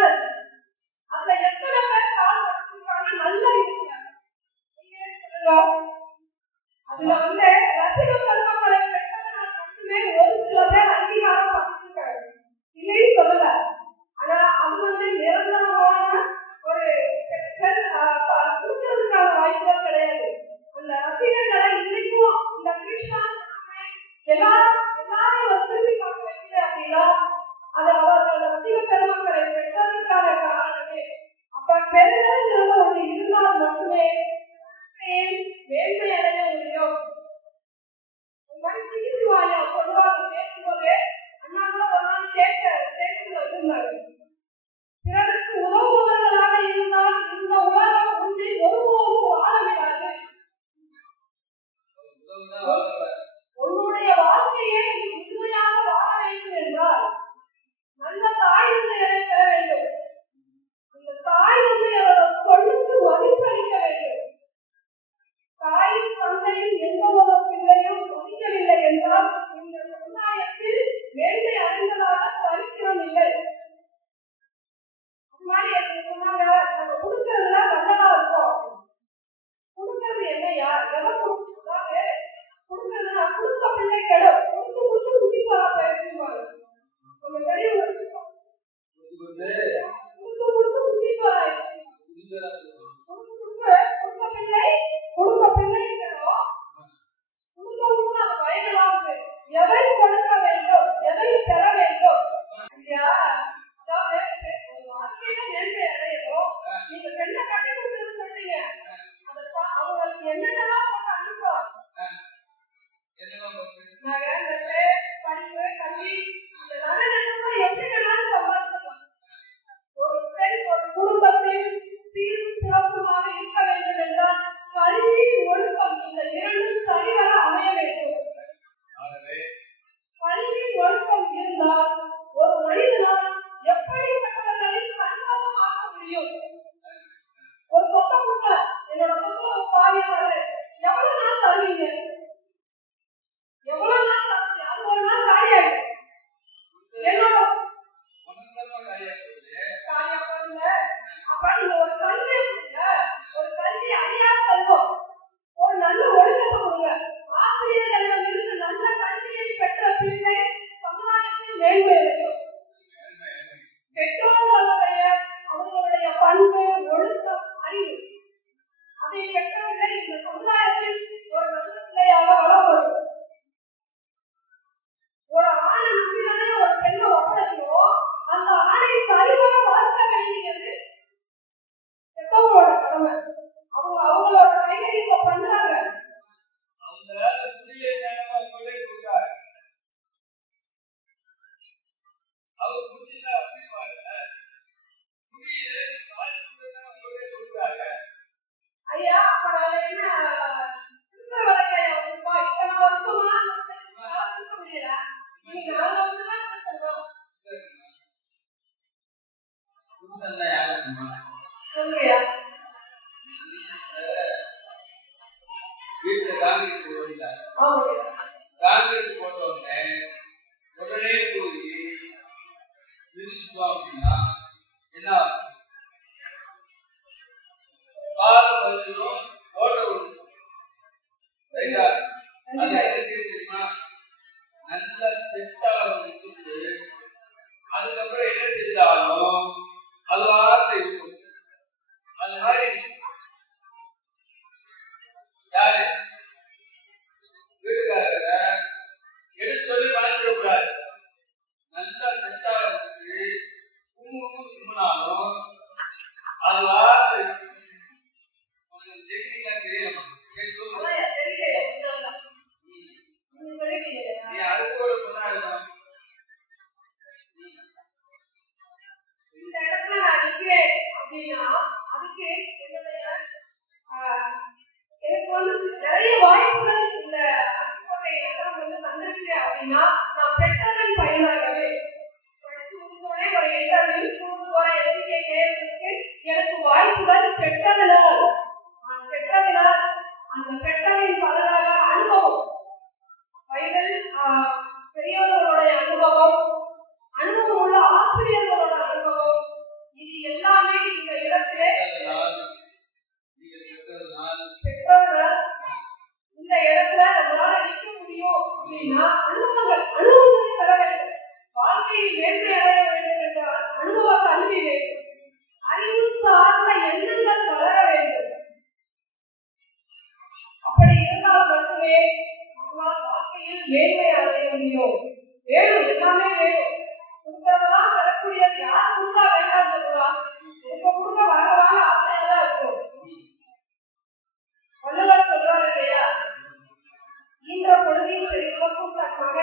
good.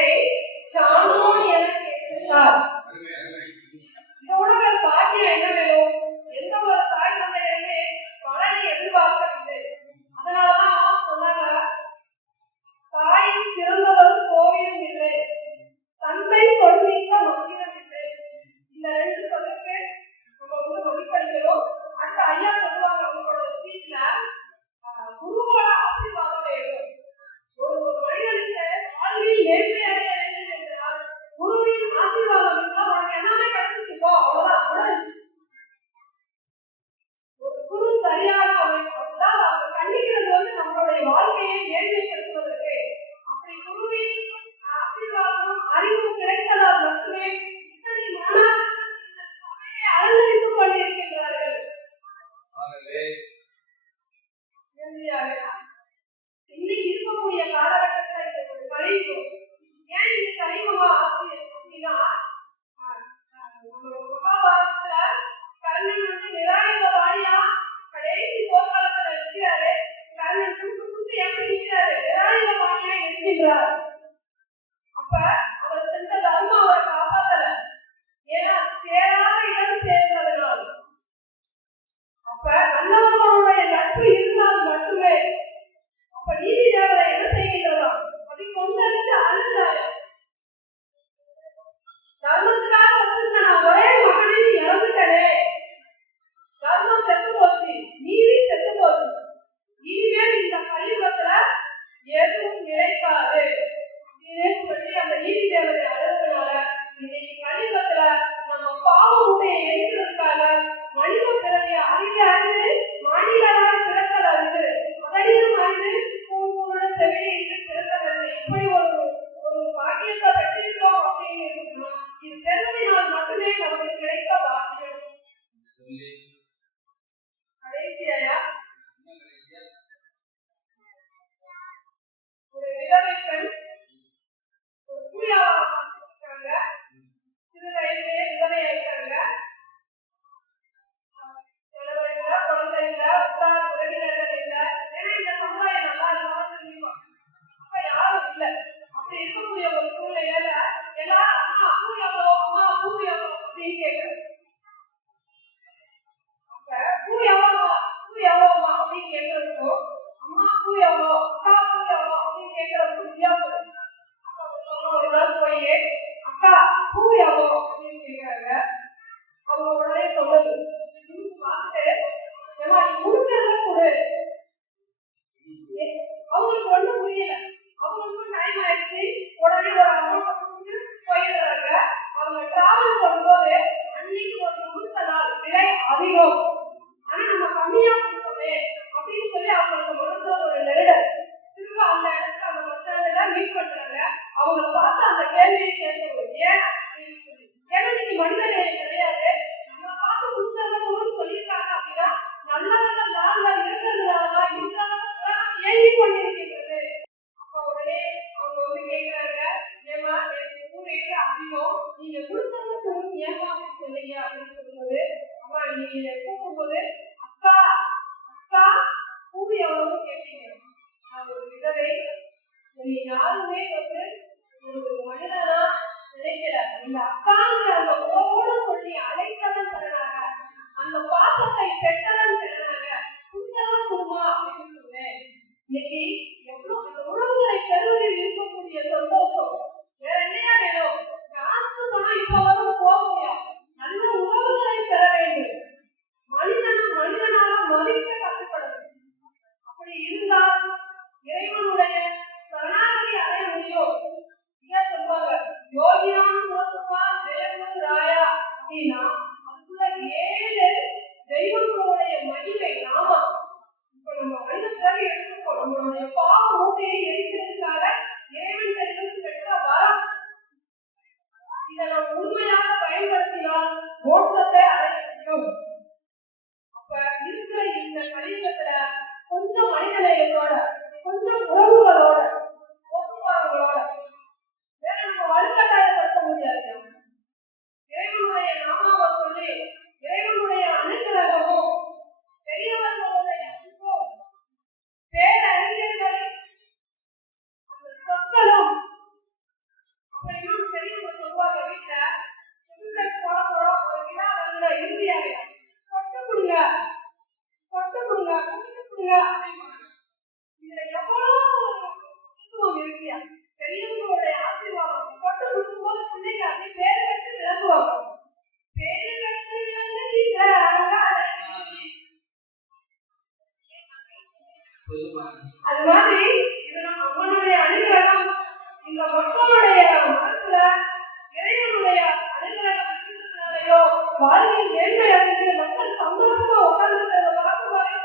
rei இன்னும் இருக்கக்கூடிய காலகட்டத்துல இது ஒரு கழிவு ஏன் இது கழிவமா ஆச்சு அப்படின்னா வந்து நிராயுத வாரியா கடைசி போர்க்காலத்துல நிற்கிறாரு. கர்ணன் குத்து குத்து எப்படி நிற்கிறாரு? அப்ப அவர் செஞ்ச தர்மம் அவரை காப்பாத்தல. ஏன்னா இடம் சேர்ந்ததுனால். அப்ப நல்லவர்களுடைய நட்பு இருந்தால் மட்டும் நீதி தேவதை என்ன செய்கின்றதா அப்படி கொந்தளிச்சு அழுதாரு. தர்மத்துக்காக வச்சிருந்த நான் இறந்துட்டனே. தர்மம் செத்து போச்சு நீதி செத்து போச்சு. இனிமேல் இந்த கலியுகத்துல எதுவும் நிலைக்காது. அப்படின்னு சொல்லி அந்த நீதி தேவதை அழுதுனால இன்னைக்கு கலியுகத்துல நம்ம பாவம் எரிக்கிறதுக்காக மனித பிறவியை அதிக அக்கா பூ எவ்வளோ அப்படின்னு கேட்குறாங்க அவங்க உடனே சொல்லுது நீங்க யாருமே வந்து ஒரு மனிதனா நினைக்கல. இந்த அக்காங்கிற அந்த உறவோடு சொல்லி அழைத்ததன் பிறனாக அந்த பாசத்தை பெற்றதன் பிறனாக குடும்பம் குடும்பம் அப்படின்னு சொன்னேன். இன்னைக்கு வாழ்வில் மேன்மை அடைந்து மக்கள் சந்தோஷமா உட்கார்ந்து பார்க்கும் போதே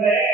today.